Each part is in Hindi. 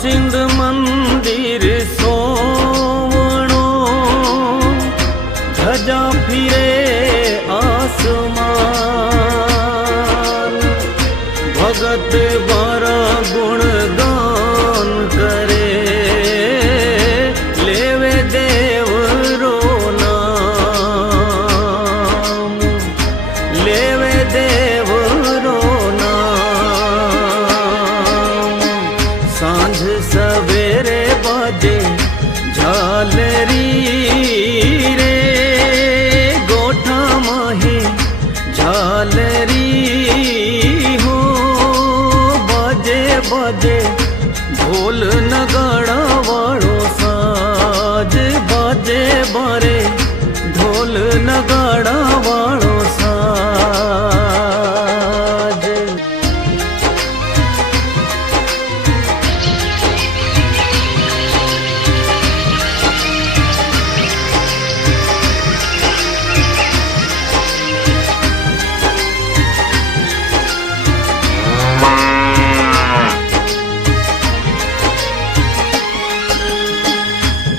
सिंध मंदिर सोवणो ध्वजा फिरे आसमान भगत बारा गुणगान करे लेवे देव रो नाम लेवे देव रो नाम सांझ सवेरे बाजे झालरी रे गोठा माही झालरी हो बाजे बाजे ढोल नगाड़ा वाळो साज बाजे बारे ढोल नगाड़ा वाळो साज।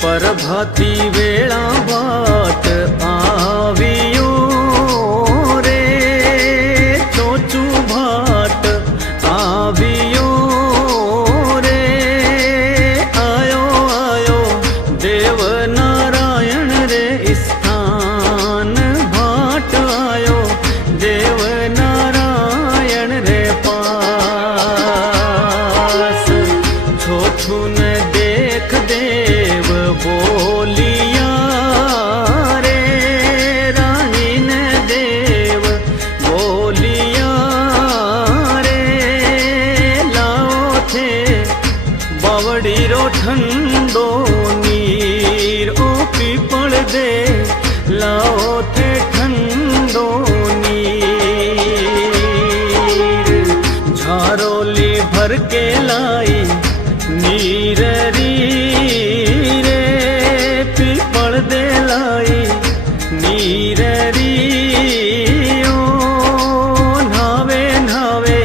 प्रभाती वेळा बाट आवियो रे चोचू भाट आवियो रे आयो आयो देव नारायण रे स्थान भाट आयो देव नारायण रे पास छोछू ने देख देव बोलिया रे रानी ने देव बोलिया रे लाओ थे बावड़ी रो ठंडो नीर ओ पीपल दे लाओ थे ठंडो नीर झारोली भर के लाई नीर री रे पीपल दे लाई नीर री ओ नावे नावे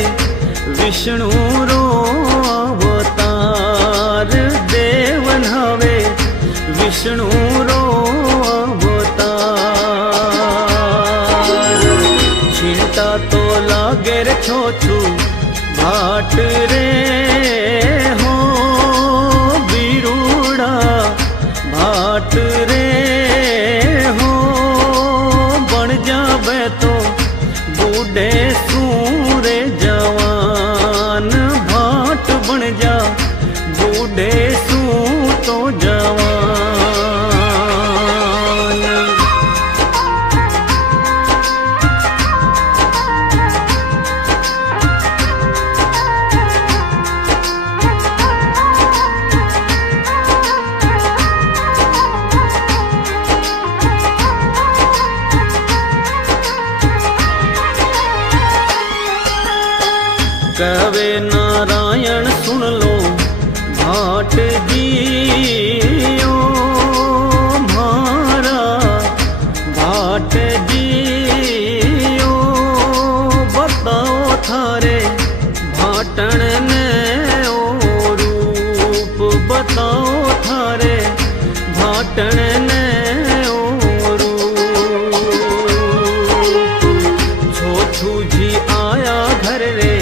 विष्णु रो अवतार देव नावे विष्णु रो अवतार चिंता तो लागे रे छोछू भाट रे हो बीरूड़ा भाट रे हो बन जावे तो बूढ़े सूरे जवान भाट बन जा बूढ़े सू तो जवान। कवे नारायण सुन लो भाट जी ओ मारा भाट जी ओ बताओ थारे भाटन ने ओ रूप बताओ थारे भाटन ने ओ रूप छोछू जी आया घर रे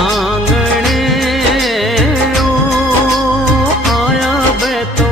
आंगणे ओ आया बे तो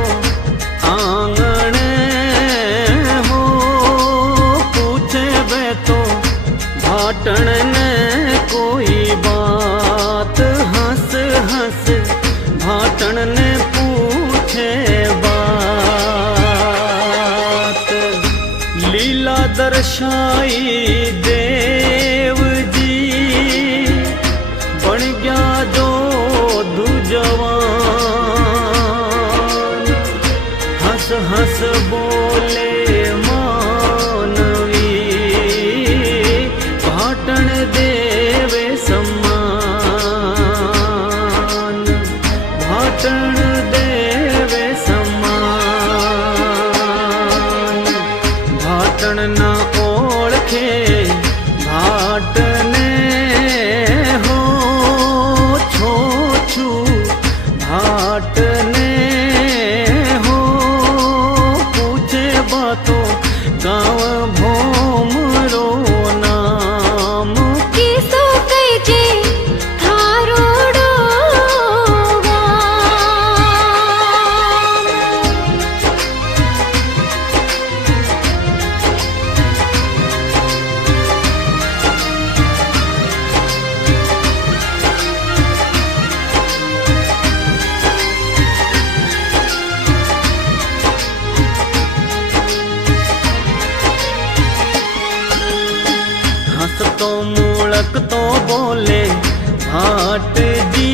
भाट जी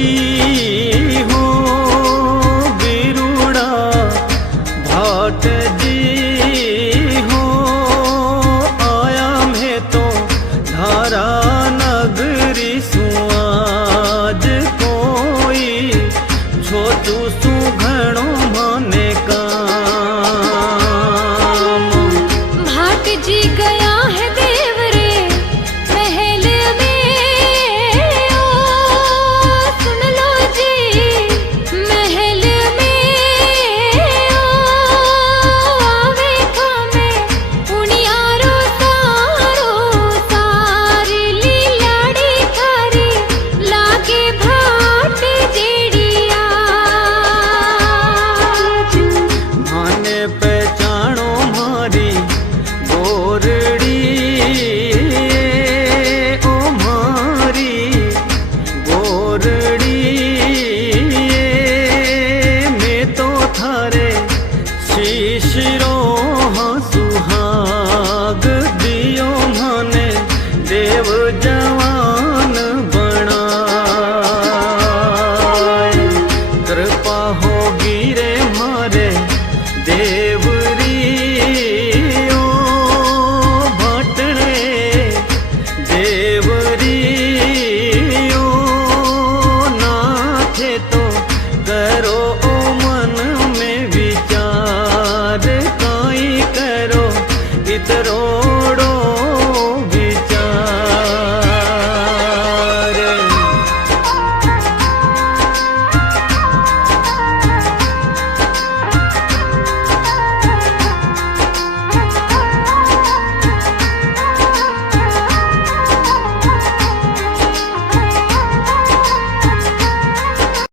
हो बिरुड़ा भाट जी हो आया मैं तो धारा नगरी सुआज कोई छोटू सु घणो माने काम भाट जी गया है देव रे महल में ओ सुन लो जी महल में ओ आवे खामे पुनियारो सारी लीलाड़ी थारी लागे भाट जेड़िया माने पहचानो मारी गोरड़ी ओ मारी गोरड़ी मैं तो थारे शीशरो हाँ सुहाग दियो माने देव जवान बनाए कृपा होगी रे मारे देवरी ओ भटने देवरी ओ नाथे तो करो ओ मन में विचार काई करो इतरो